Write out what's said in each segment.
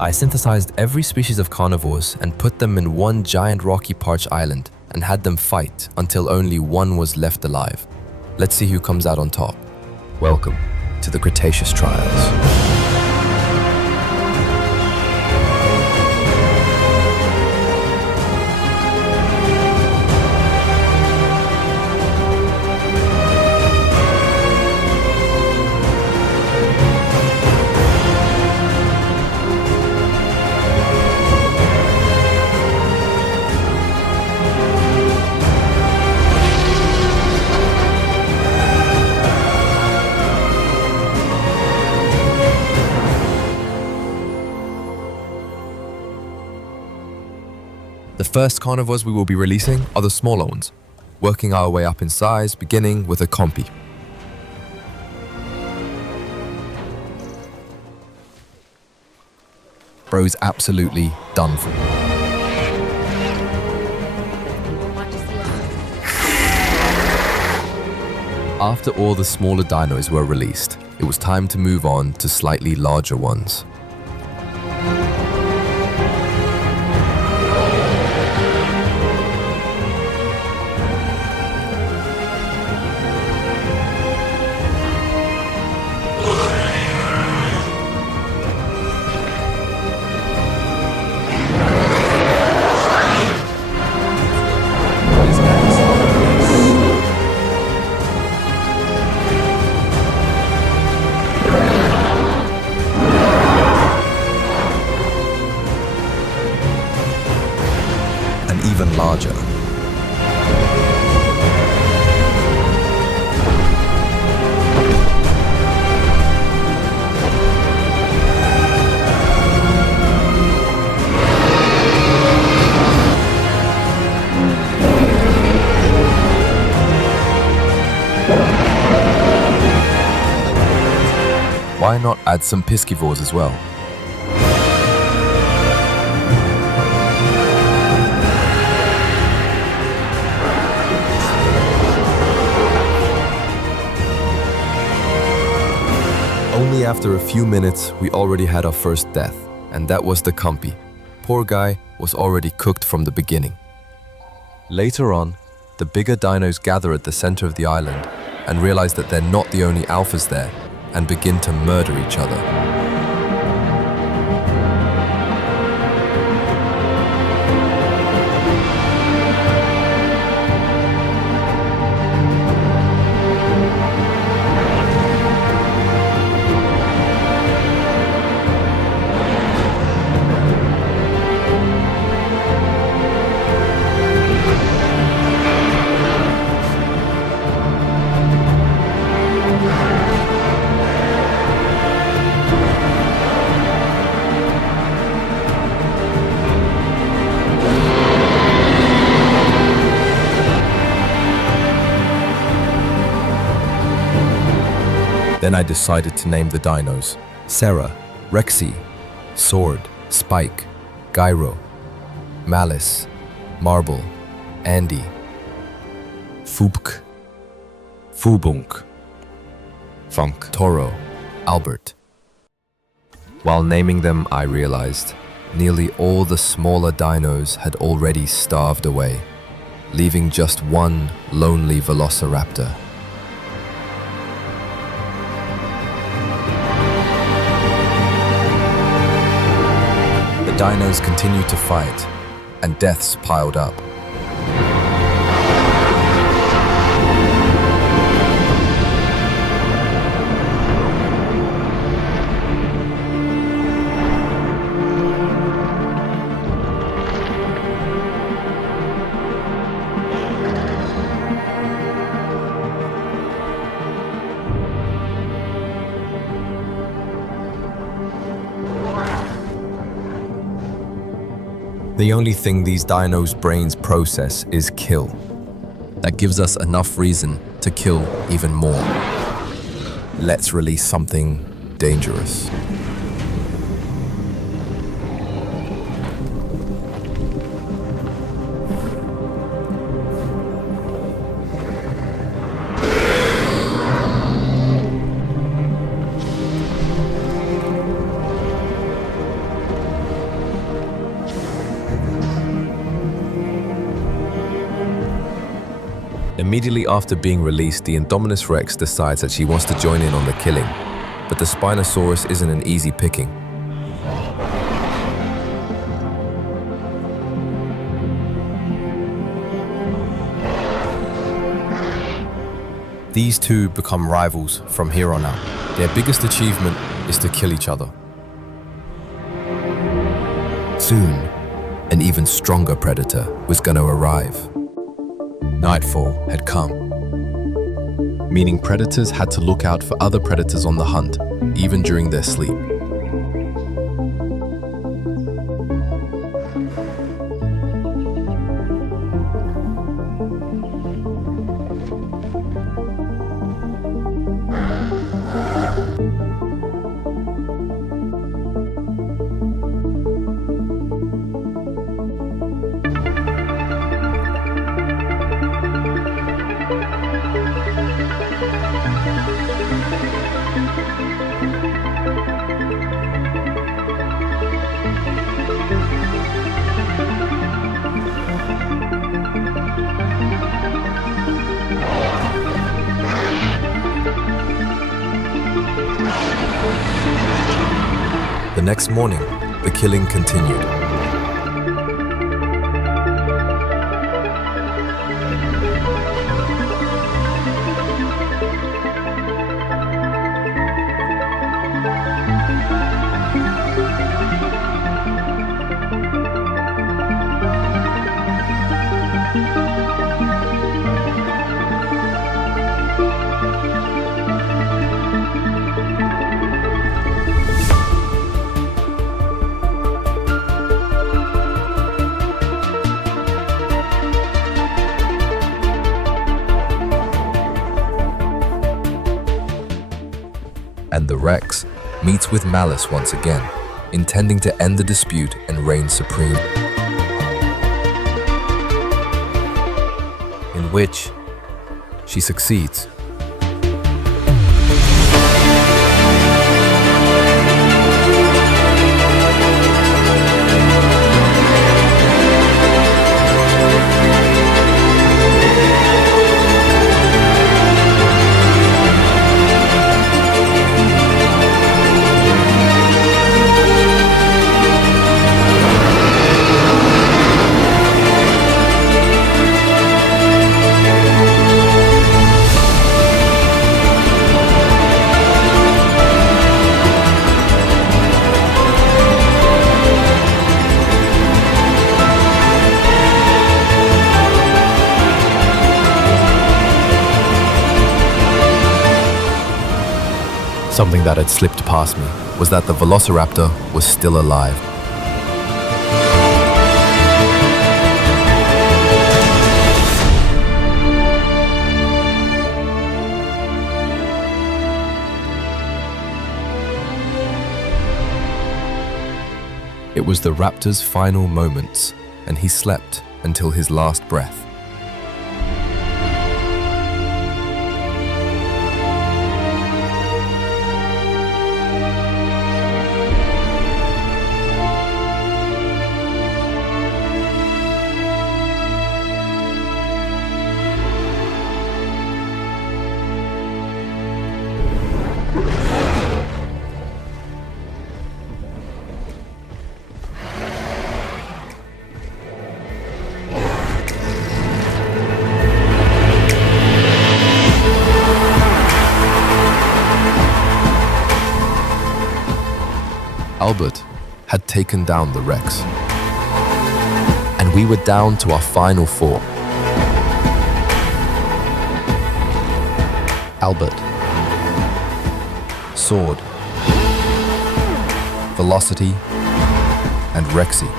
I synthesized every species of carnivores and put them in one giant rocky parch island and had them fight until only one was left alive. Let's see who comes out on top. Welcome to the Cretaceous Trials. The first carnivores we will be releasing are the smaller ones, working our way up in size, beginning with a compy. Bro's absolutely done for. After all the smaller dinos were released, it was time to move on to slightly larger ones. Even larger. Why not add some piscivores as well? Only after a few minutes, we already had our first death, and that was the compy. Poor guy was already cooked from the beginning. Later on, the bigger dinos gather at the center of the island and realize that they're not the only alphas there and begin to murder each other. Then I decided to name the dinos Sarah, Rexy, Sword, Spike, Gyro, Malice, Marble, Andy, Fubk, Fubunk, Funk, Toro, Albert. While naming them, I realized nearly all the smaller dinos had already starved away, leaving just one lonely velociraptor. The dinos continued to fight, and deaths piled up. The only thing these dinos' brains process is kill. That gives us enough reason to kill even more. Let's release something dangerous. Immediately after being released, the Indominus Rex decides that she wants to join in on the killing, but the Spinosaurus isn't an easy picking. These two become rivals from here on out. Their biggest achievement is to kill each other. Soon, an even stronger predator was going to arrive. Nightfall had come, meaning predators had to look out for other predators on the hunt, even during their sleep. The next morning, the killing continued. And the Rex meets with Malice once again, intending to end the dispute and reign supreme. In which she succeeds. Something that had slipped past me was that the Velociraptor was still alive. It was the raptor's final moments, and he slept until his last breath. Albert had taken down the Rex, and we were down to our final four. Albert, Sword, Velocity, and Rexy.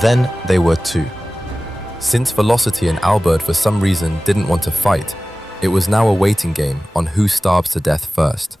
Then they were two. Since Velocity and Albert for some reason didn't want to fight, it was now a waiting game on who starves to death first.